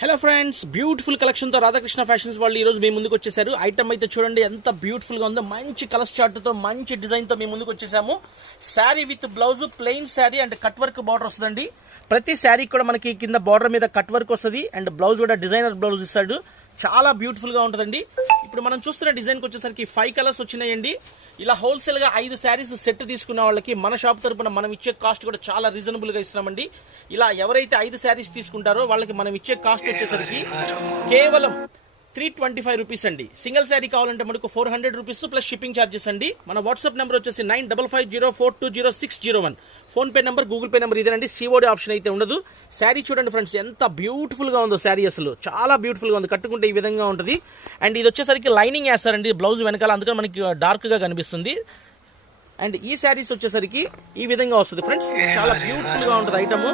Hello friends, beautiful కలెక్షన్తో Radhakrishna fashions వాళ్ళు ఈరోజు మీ ముందుకు వచ్చేసారు. ఐటమ్ అయితే చూడండి ఎంత బ్యూటిఫుల్గా ఉందో. మంచి కలర్ చార్ట్తో మంచి డిజైన్తో మీ ముందుకు వచ్చేసాము. Sari with blouse, plain sari and cut work border వస్తుందండి. ప్రతి శారీ కూడా మనకి కింద బార్డర్ మీద కట్ వర్క్ వస్తుంది అండ్ బ్లౌజ్ కూడా డిజైనర్ బ్లౌజ్ ఇస్తాడు. చాలా బ్యూటిఫుల్గా ఉంటుందండి. ఇప్పుడు మనం చూస్తున్న డిజైన్కి వచ్చేసరికి 5 కలర్స్ వచ్చినాయండి. ఇలా హోల్సేల్గా 5 శారీస్ సెట్ తీసుకున్న వాళ్ళకి మన షాప్ తరపున మనం ఇచ్చే కాస్ట్ కూడా చాలా రీజనబుల్గా ఇస్తున్నామండి. ఇలా ఎవరైతే 5 శారీస్ తీసుకుంటారో వాళ్ళకి మనం ఇచ్చే కాస్ట్ వచ్చేసరికి కేవలం 325 రూపీస్ అండి. సింగిల్ శారీ కావాలంటే మనకు 400 రూపీస్ ప్లస్ షిప్పింగ్ ఛార్జెస్ అండి. మన వాట్సాప్ నెంబర్ వచ్చేసి 9550420601. PhonePe number, Google pay number ఇదేనండి. సిఓడి ఆప్షన్ అయితే ఉండదు. శారీ చూడండి ఫ్రెండ్స్, ఎంత బ్యూటిఫుల్గా ఉందో శారీ. అసలు చాలా బ్యూటిఫుల్గా ఉంది. కట్టుకుంటే ఈ విధంగా ఉంటుంది. అండ్ ఇది వచ్చేసరికి లైనింగ్ వేస్తారండి బ్లౌజ్ వెనకాల, అందుకని మనకి డార్క్గా కనిపిస్తుంది. అండ్ ఈ శారీస్ వచ్చేసరికి ఈ విధంగా వస్తుంది ఫ్రెండ్స్. చాలా బ్యూటిఫుల్గా ఉంటుంది ఐటమ్.